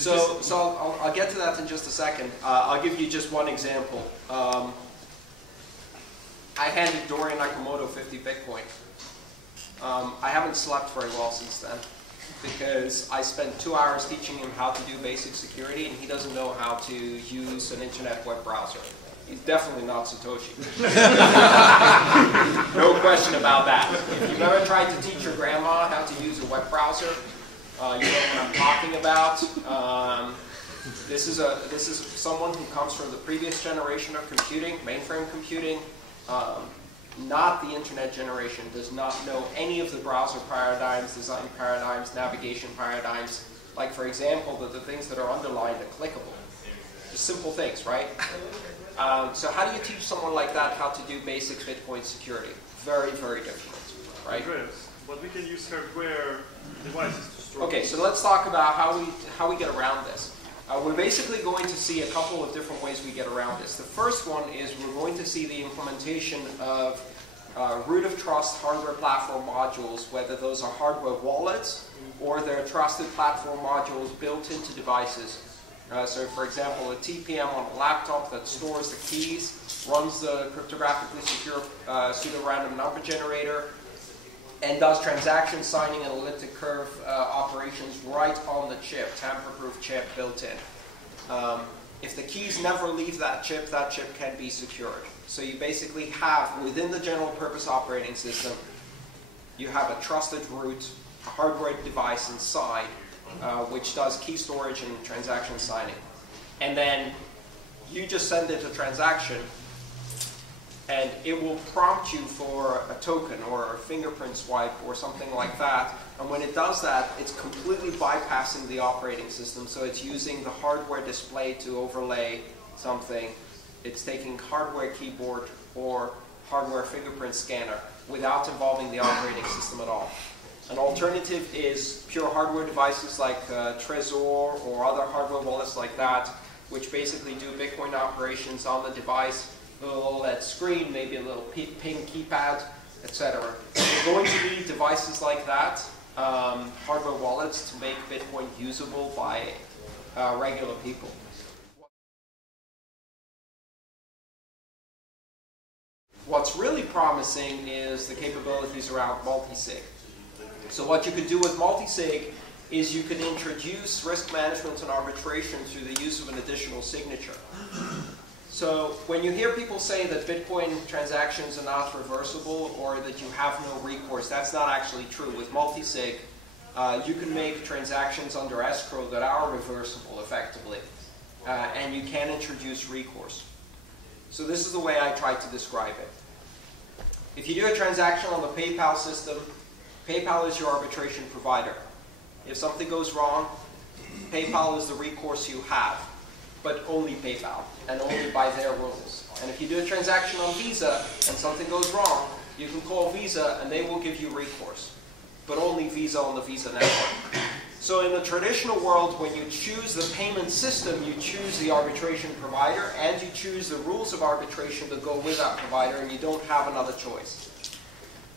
So I'll get to that in just a second. I'll give you just one example. I handed Dorian Nakamoto 50 Bitcoin. I haven't slept very well since then because I spent 2 hours teaching him how to do basic security, and he doesn't know how to use an internet web browser. He's definitely not Satoshi. No question about that. If you've ever tried to teach your grandma how to use a web browser, you know what I'm talking about. This is someone who comes from the previous generation of computing, mainframe computing, not the internet generation, does not know any of the browser paradigms, design paradigms, navigation paradigms. Like, for example, the things that are underlined are clickable. Just simple things, right? So how do you teach someone like that how to do basic Bitcoin security? Very, very difficult, right? Andreas, but we can use hardware devices to store. Okay, so let's talk about how we get around this. We're basically going to see a couple of different ways we get around this. The first one is we're going to see the implementation of root of trust hardware platform modules, whether those are hardware wallets or they're trusted platform modules built into devices. So for example, a TPM on a laptop that stores the keys, runs the cryptographically secure pseudo-random number generator, and does transaction signing and elliptic curve operations right on the chip, tamper-proof chip built in. If the keys never leave that chip can be secured. So you basically have, within the general purpose operating system, you have a trusted root, a hardware device inside, which does key storage and transaction signing. And then you just send it a transaction, and it will prompt you for a token or a fingerprint swipe or something like that. And when it does that, it's completely bypassing the operating system. So it's using the hardware display to overlay something. It's taking hardware keyboard or hardware fingerprint scanner without involving the operating system at all. An alternative is pure hardware devices like Trezor or other hardware wallets like that, which basically do Bitcoin operations on the device. A little OLED screen, maybe a little ping keypad, etc. We're going to need devices like that, hardware wallets, to make Bitcoin usable by regular people. What's really promising is the capabilities around multi-sig. So what you could do with multi-sig is you could introduce risk management and arbitration through the use of an additional signature. So when you hear people say that Bitcoin transactions are not reversible or that you have no recourse, that's not actually true. With multi-sig, you can make transactions under escrow that are reversible effectively, and you can introduce recourse. So this is the way I tried to describe it. If you do a transaction on the PayPal system, PayPal is your arbitration provider. If something goes wrong, PayPal is the recourse you have, but only PayPal, and only by their rules. And if you do a transaction on Visa and something goes wrong, you can call Visa and they will give you recourse, but only Visa on the Visa network. So in the traditional world, when you choose the payment system, you choose the arbitration provider and you choose the rules of arbitration that go with that provider, and you don't have another choice.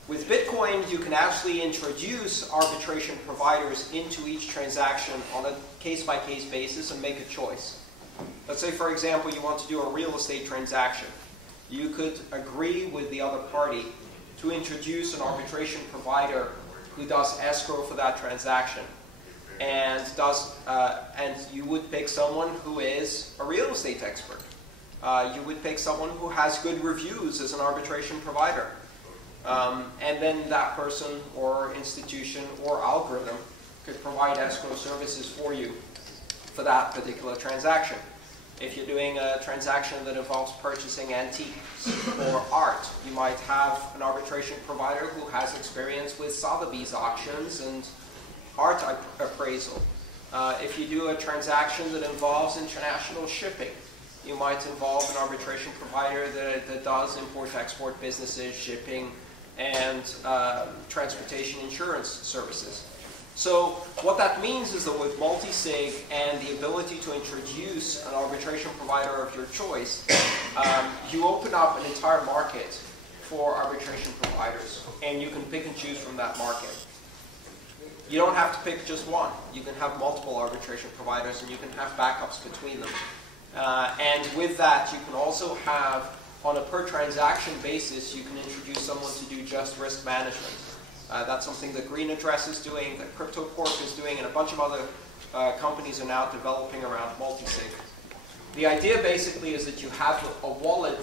With Bitcoin, you can actually introduce arbitration providers into each transaction on a case-by-case basis and make a choice. Let's say, for example, you want to do a real estate transaction. You could agree with the other party to introduce an arbitration provider who does escrow for that transaction. And you would pick someone who is a real estate expert. You would pick someone who has good reviews as an arbitration provider. And then that person or institution or algorithm could provide escrow services for you for that particular transaction. If you're doing a transaction that involves purchasing antiques or art, you might have an arbitration provider who has experience with Sotheby's auctions and art appraisal. If you do a transaction that involves international shipping, you might involve an arbitration provider that does import-export businesses, shipping, and transportation insurance services. So what that means is that with multi-sig and the ability to introduce an arbitration provider of your choice, you open up an entire market for arbitration providers, and you can pick and choose from that market. You don't have to pick just one. You can have multiple arbitration providers, and you can have backups between them. And with that, you can also have, on a per transaction basis, you can introduce someone to do just risk management. That's something that Reintroducing is doing, that CryptoCorp is doing, and a bunch of other companies are now developing around multi-sig. The idea basically is that you have a wallet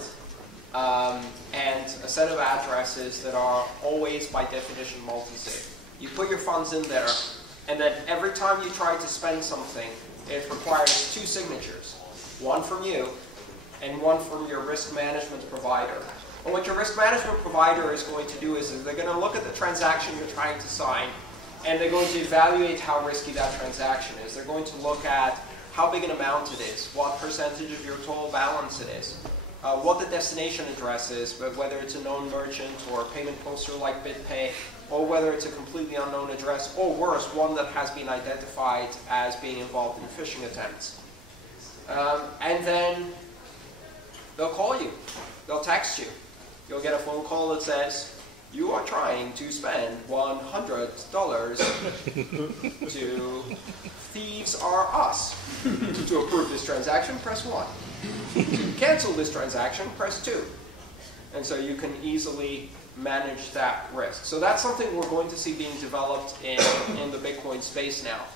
and a set of addresses that are always, by definition, multi-sig. You put your funds in there, and then every time you try to spend something, it requires two signatures. One from you, and one from your risk management provider. And what your risk management provider is going to do is they're going to look at the transaction you're trying to sign, and they're going to evaluate how risky that transaction is. They're going to look at how big an amount it is, what percentage of your total balance it is, what the destination address is, whether it's a known merchant or a payment poster like BitPay, or whether it's a completely unknown address, or worse, one that has been identified as being involved in phishing attempts. And then they'll call you. They'll text you. You'll get a phone call that says, you are trying to spend $100 to Thieves Are Us. To approve this transaction, press 1. To cancel this transaction, press 2. And so you can easily manage that risk. So that's something we're going to see being developed in the Bitcoin space now.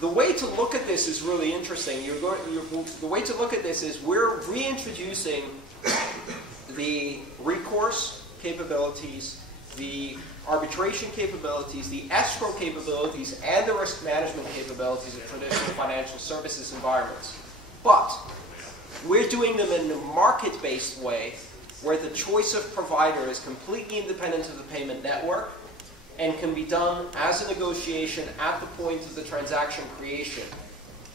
The way to look at this is really interesting. The way to look at this is we're reintroducing the recourse capabilities, the arbitration capabilities, the escrow capabilities, and the risk management capabilities of traditional financial services environments. But we're doing them in a market-based way where the choice of provider is completely independent of the payment network and can be done as a negotiation at the point of the transaction creation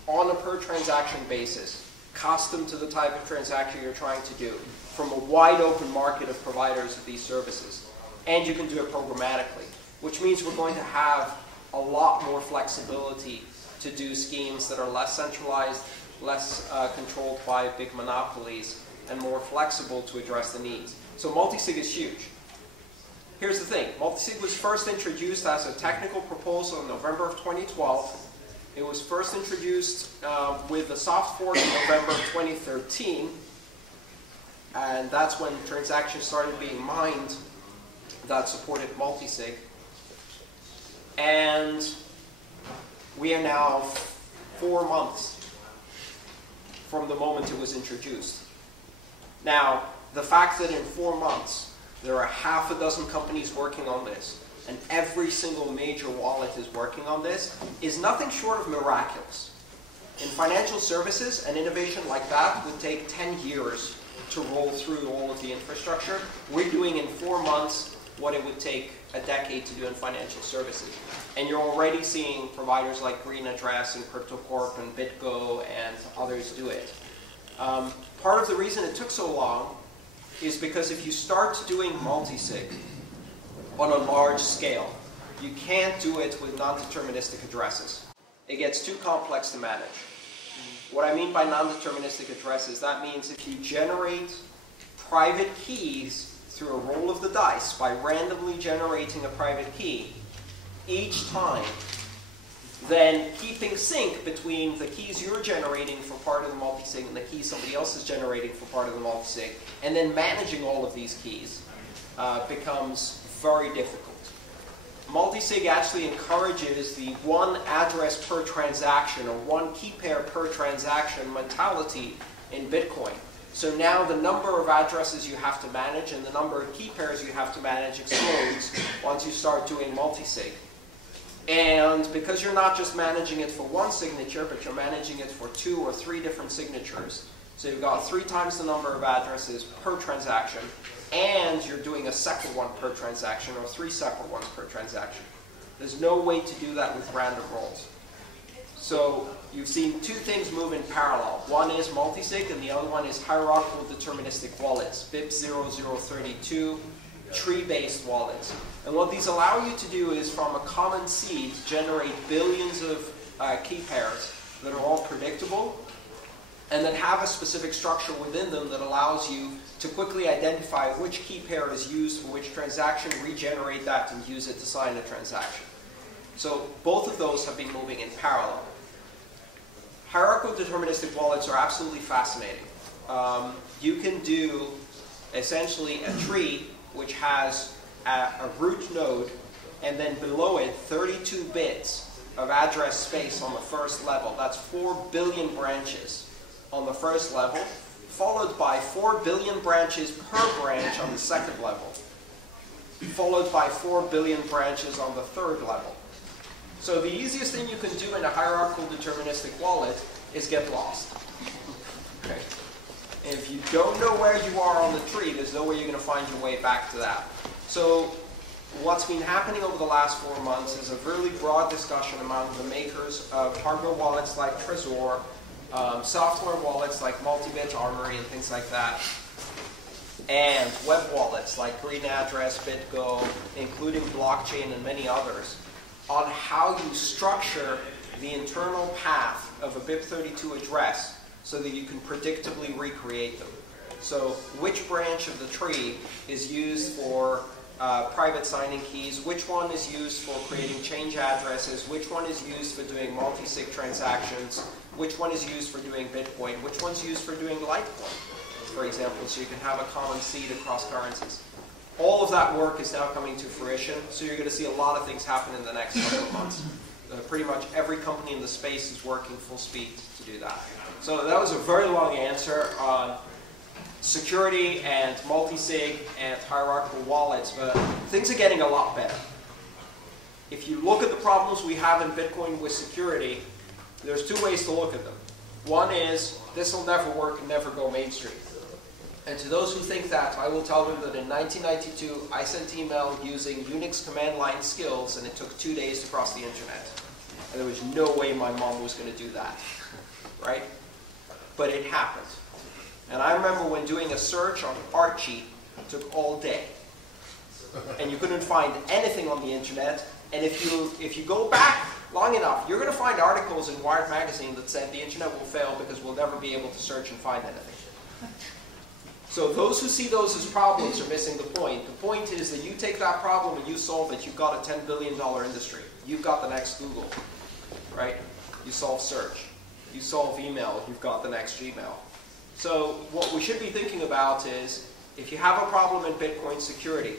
on a per transaction basis, custom to the type of transaction you're trying to do, from a wide open market of providers of these services. And you can do it programmatically, which means we're going to have a lot more flexibility to do schemes that are less centralized, less controlled by big monopolies, and more flexible to address the needs. So multi-sig is huge. Here's the thing. Multi-sig was first introduced as a technical proposal in November of 2012. It was first introduced with the soft fork in November of 2013. And that's when transactions started being mined that supported multi-sig. And we are now 4 months from the moment it was introduced. Now, the fact that in 4 months there are half a dozen companies working on this, and every single major wallet is working on this, is nothing short of miraculous. In financial services, an innovation like that would take 10 years to roll through all of the infrastructure. We're doing in 4 months what it would take a decade to do in financial services. And you're already seeing providers like Reintroducing and CryptoCorp and BitGo and others do it. Part of the reason it took so long is because if you start doing multi-sig on a large scale, you can't do it with non-deterministic addresses. It gets too complex to manage. What I mean by non-deterministic addresses, that means if you generate private keys through a roll of the dice by randomly generating a private key each time, then keeping sync between the keys you're generating for part of the multi-sig and the keys somebody else is generating for part of the multi-sig, and then managing all of these keys becomes very difficult. Multi-sig actually encourages the one address per transaction or one key pair per transaction mentality in Bitcoin. So now the number of addresses you have to manage and the number of key pairs you have to manage explodes once you start doing multi-sig. And because you're not just managing it for one signature, but you're managing it for 2 or 3 different signatures, so you've got 3 times the number of addresses per transaction, and you're doing a second one per transaction or 3 separate ones per transaction. There's no way to do that with random rolls. So you've seen 2 things move in parallel. One is multi-sig and the other one is hierarchical deterministic wallets, BIP0032, tree-based wallets. And what these allow you to do is from a common seed generate billions of key pairs that are all predictable, and then have a specific structure within them that allows you to quickly identify which key pair is used for which transaction, regenerate that, and use it to sign a transaction. So both of those have been moving in parallel. Hierarchical deterministic wallets are absolutely fascinating. You can do essentially a tree which has a root node and then below it 32 bits of address space on the first level. That's 4 billion branches on the first level, followed by 4 billion branches per branch on the second level, followed by 4 billion branches on the third level. So the easiest thing you can do in a hierarchical deterministic wallet is get lost. Okay. And if you don't know where you are on the tree, there's no way you're going to find your way back to that. So what's been happening over the last 4 months is a really broad discussion among the makers of hardware wallets like Trezor, software wallets like Multi-Bit Armory and things like that, and web wallets like Green Address, BitGo, including blockchain and many others, on how you structure the internal path of a BIP32 address so that you can predictably recreate them. So which branch of the tree is used for private signing keys, which one is used for creating change addresses, which one is used for doing multi-sig transactions, which one is used for doing Bitcoin, which one's used for doing Litecoin, for example, so you can have a common seed across currencies. All of that work is now coming to fruition, so you're going to see a lot of things happen in the next couple of months. Pretty much every company in the space is working full speed to do that. So that was a very long answer on security and multi-sig and hierarchical wallets, but things are getting a lot better. If you look at the problems we have in Bitcoin with security, there's two ways to look at them. One is, this will never work and never go mainstream. And to those who think that, I will tell them that in 1992, I sent email using Unix command line skills, and it took 2 days to cross the internet. And there was no way my mom was going to do that, right? But it happened. And I remember when doing a search on Archie, it took all day. And you couldn't find anything on the internet. And if you go back long enough, you're going to find articles in Wired magazine that said the internet will fail because we'll never be able to search and find anything. So those who see those as problems are missing the point. The point is that you take that problem and you solve it, you've got a $10 billion industry. You've got the next Google, right? You solve search. You solve email, you've got the next Gmail. So what we should be thinking about is, if you have a problem in Bitcoin security,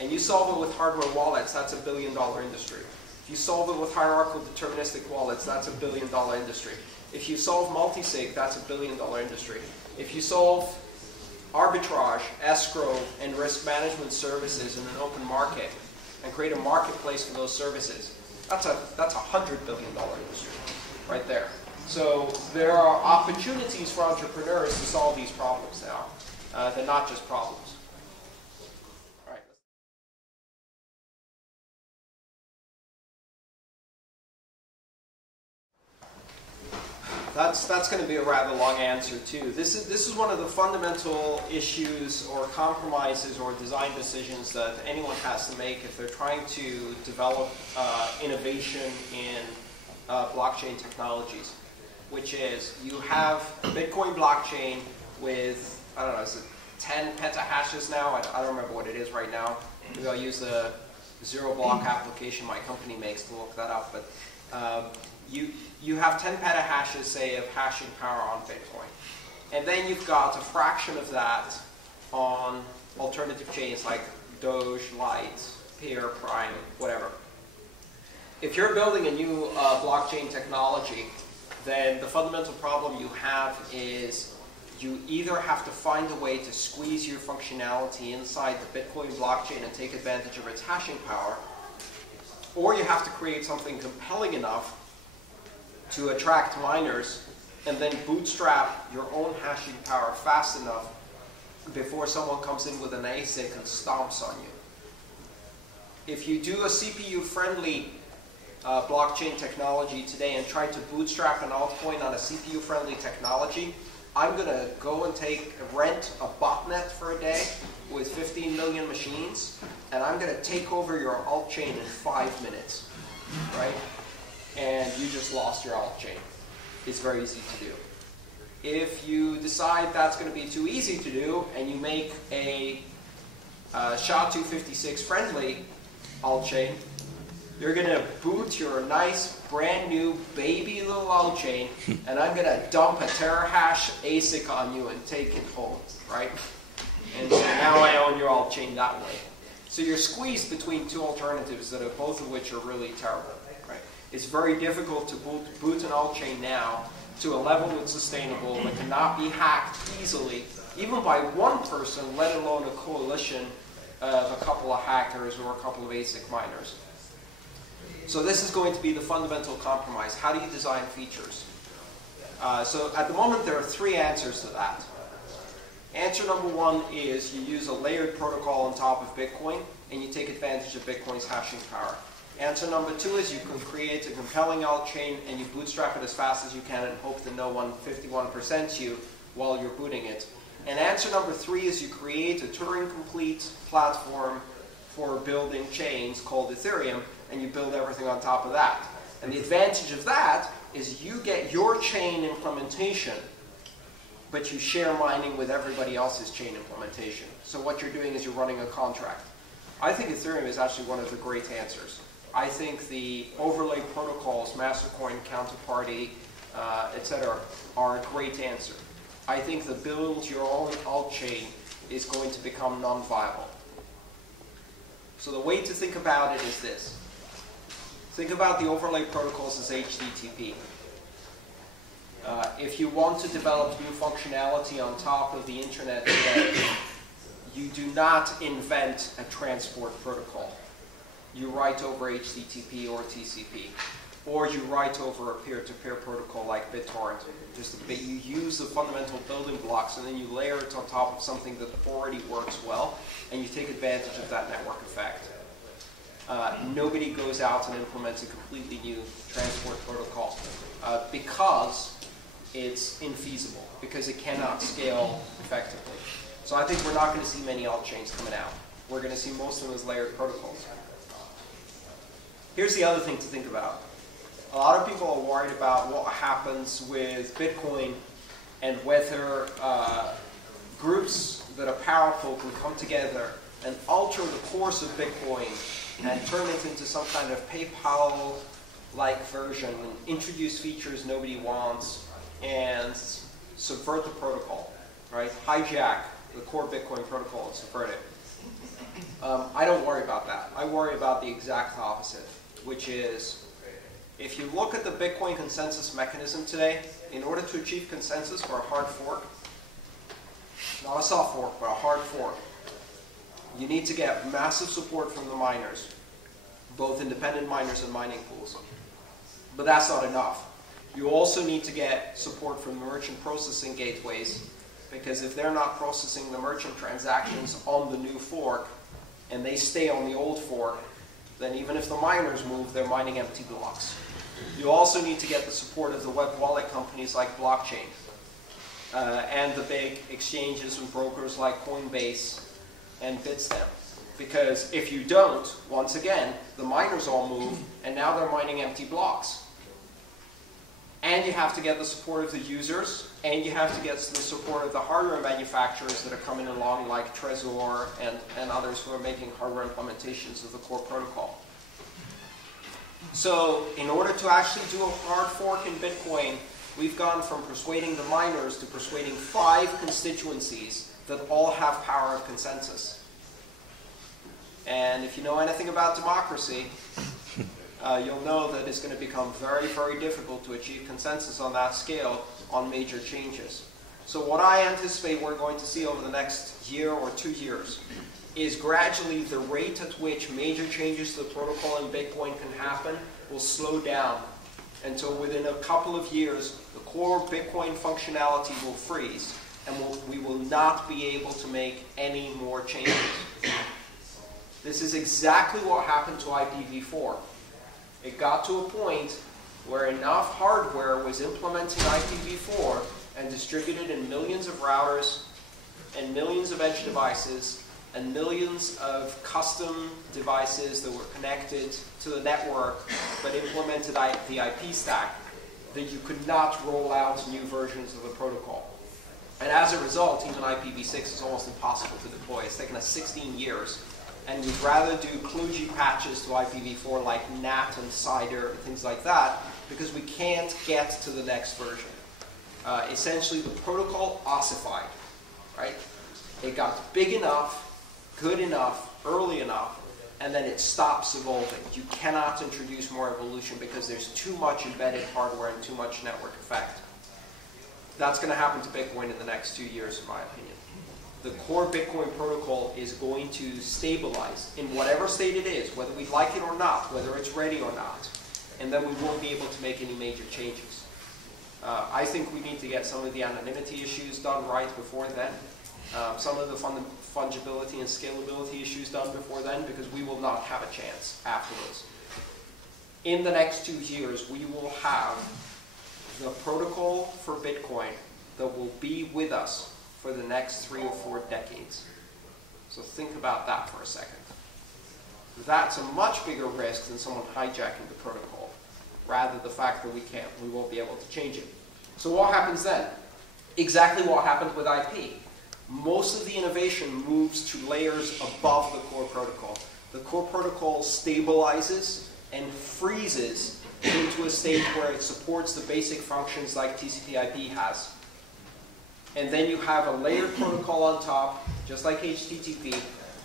and you solve it with hardware wallets, that's a $1 billion industry. If you solve it with hierarchical deterministic wallets, that's a $1 billion industry. If you solve multi-sig, that's a $1 billion industry. If you solve arbitrage, escrow, and risk management services in an open market, and create a marketplace for those services, that's a $100 billion industry right there. So there are opportunities for entrepreneurs to solve these problems now. They're not just problems. That's going to be a rather long answer too. This is one of the fundamental issues or compromises or design decisions that anyone has to make if they're trying to develop innovation in blockchain technologies, which is you have a Bitcoin blockchain with, I don't know, is it 10 petahashes now? I don't remember what it is right now. Maybe I'll use the zero block application my company makes to look that up. But you have 10 petahashes, say, of hashing power on Bitcoin. And then you've got a fraction of that on alternative chains like Doge, Lite, Peer, Prime, whatever. If you're building a new blockchain technology, then the fundamental problem you have is you either have to find a way to squeeze your functionality inside the Bitcoin blockchain and take advantage of its hashing power, or you have to create something compelling enough to attract miners and then bootstrap your own hashing power fast enough before someone comes in with an ASIC and stomps on you. If you do a CPU-friendly blockchain technology today and try to bootstrap an altcoin on a CPU-friendly technology, I'm going to go and rent a botnet for a day with 15 million machines, and I'm going to take over your alt chain in 5 minutes, right? And you just lost your alt chain. It's very easy to do. If you decide that's going to be too easy to do, and you make a SHA-256 friendly alt chain, You're going to boot your nice, brand new, baby little alt chain, and I'm going to dump a terahash ASIC on you and take it home, right? And so now I own your alt chain that way. So you're squeezed between two alternatives that are both of which are really terrible, right? It's very difficult to boot an alt chain now to a level that's sustainable that cannot be hacked easily, even by one person, let alone a coalition of a couple of hackers or a couple of ASIC miners. So this is going to be the fundamental compromise. How do you design features? So at the moment there are three answers to that. Answer number one is you use a layered protocol on top of Bitcoin and you take advantage of Bitcoin's hashing power. Answer number two is you can create a compelling alt chain and you bootstrap it as fast as you can and hope that no one 51%s you while you're booting it. And answer number three is you create a Turing-complete platform for building chains called Ethereum, and you build everything on top of that. And the advantage of that is you get your chain implementation, but you share mining with everybody else's chain implementation. So what you're doing is you're running a contract. I think Ethereum is actually one of the great answers. I think the overlay protocols, Mastercoin, Counterparty, etc., are a great answer. I think the build your own alt chain is going to become non-viable. So the way to think about it is this. Think about the overlay protocols as HTTP. If you want to develop new functionality on top of the internet today, you do not invent a transport protocol. You write over HTTP or TCP. Or you write over a peer-to-peer protocol like BitTorrent. You use the fundamental building blocks and then you layer it on top of something that already works well, and you take advantage of that network effect. Nobody goes out and implements a completely new transport protocol because it's infeasible, because it cannot scale effectively. So I think we're not going to see many alt chains coming out. We're going to see most of them as layered protocols. Here's the other thing to think about. A lot of people are worried about what happens with Bitcoin and whether groups that are powerful can come together and alter the course of Bitcoin and turn it into some kind of PayPal-like version and introduce features nobody wants and subvert the protocol, right? Hijack the core Bitcoin protocol and subvert it. I don't worry about that. I worry about the exact opposite, which is if you look at the Bitcoin consensus mechanism today, in order to achieve consensus for a hard fork, not a soft fork, but a hard fork, you need to get massive support from the miners, both independent miners and mining pools. But that's not enough. You also need to get support from the merchant processing gateways, because if they're not processing the merchant transactions on the new fork, and they stay on the old fork, then even if the miners move, they're mining empty blocks. You also need to get the support of the web wallet companies like Blockchain, and the big exchanges and brokers like Coinbase and Bitstamp. Because if you don't, once again, the miners all move, and now they're mining empty blocks. And you have to get the support of the users, and you have to get the support of the hardware manufacturers that are coming along, like Trezor and others who are making hardware implementations of the core protocol. So in order to actually do a hard fork in Bitcoin, we've gone from persuading the miners to persuading 5 constituencies that all have power of consensus. And if you know anything about democracy, you'll know that it's going to become very, very difficult to achieve consensus on that scale on major changes. So what I anticipate we're going to see over the next year or 2 years is gradually the rate at which major changes to the protocol in Bitcoin can happen will slow down until within a couple of years the core Bitcoin functionality will freeze and we will not be able to make any more changes. This is exactly what happened to IPv4. It got to a point where enough hardware was implementing IPv4 and distributed in millions of routers and millions of edge devices and millions of custom devices that were connected to the network but implemented the IP stack, that you could not roll out new versions of the protocol. And as a result, even IPv6 is almost impossible to deploy. It's taken us 16 years And we'd rather do kludgy patches to IPv4 like NAT and CIDR and things like that, because we can't get to the next version. Essentially, the protocol ossified, right? It got big enough, good enough, early enough, and then it stops evolving. You cannot introduce more evolution because there's too much embedded hardware and too much network effect. That's going to happen to Bitcoin in the next 2 years, in my opinion. The core Bitcoin protocol is going to stabilize in whatever state it is, whether we like it or not, whether it's ready or not, and then we won't be able to make any major changes. I think we need to get some of the anonymity issues done right before then, some of the fungibility and scalability issues done before then, because we will not have a chance afterwards. In the next 2 years, we will have the protocol for Bitcoin that will be with us for the next 3 or 4 decades. So think about that for a second. That's a much bigger risk than someone hijacking the protocol, rather the fact that we won't be able to change it. So what happens then? Exactly what happened with IP. Most of the innovation moves to layers above the core protocol. The core protocol stabilizes and freezes into a state where it supports the basic functions like TCP/IP has. And then you have a layered protocol on top, just like HTTP,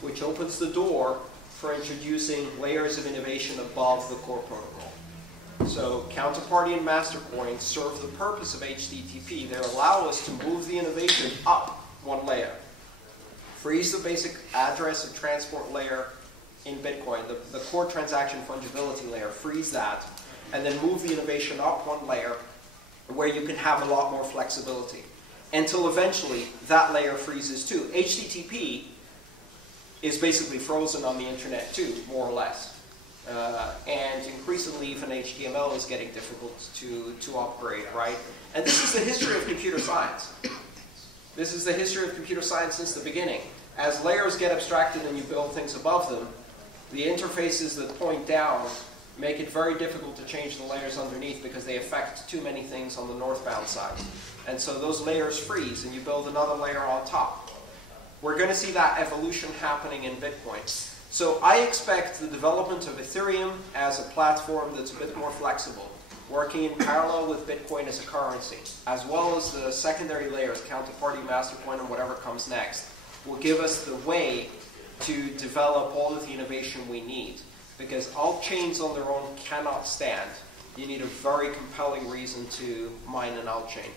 which opens the door for introducing layers of innovation above the core protocol. So Counterparty and Mastercoin serve the purpose of HTTP. They allow us to move the innovation up one layer. Freeze the basic address and transport layer in Bitcoin, the core transaction fungibility layer, freeze that, and then move the innovation up one layer where you can have a lot more flexibility. Until eventually that layer freezes too. HTTP is basically frozen on the internet too, more or less. And increasingly even HTML is getting difficult to operate, right? And this is the history of computer science. This is the history of computer science since the beginning. As layers get abstracted and you build things above them, the interfaces that point down make it very difficult to change the layers underneath because they affect too many things on the northbound side. And so those layers freeze and you build another layer on top. We're going to see that evolution happening in Bitcoin. So I expect the development of Ethereum as a platform that's a bit more flexible, working in parallel with Bitcoin as a currency, as well as the secondary layers, Counterparty, Mastercoin, and whatever comes next, will give us the way to develop all of the innovation we need. Because alt chains on their own cannot stand. You need a very compelling reason to mine an alt chain.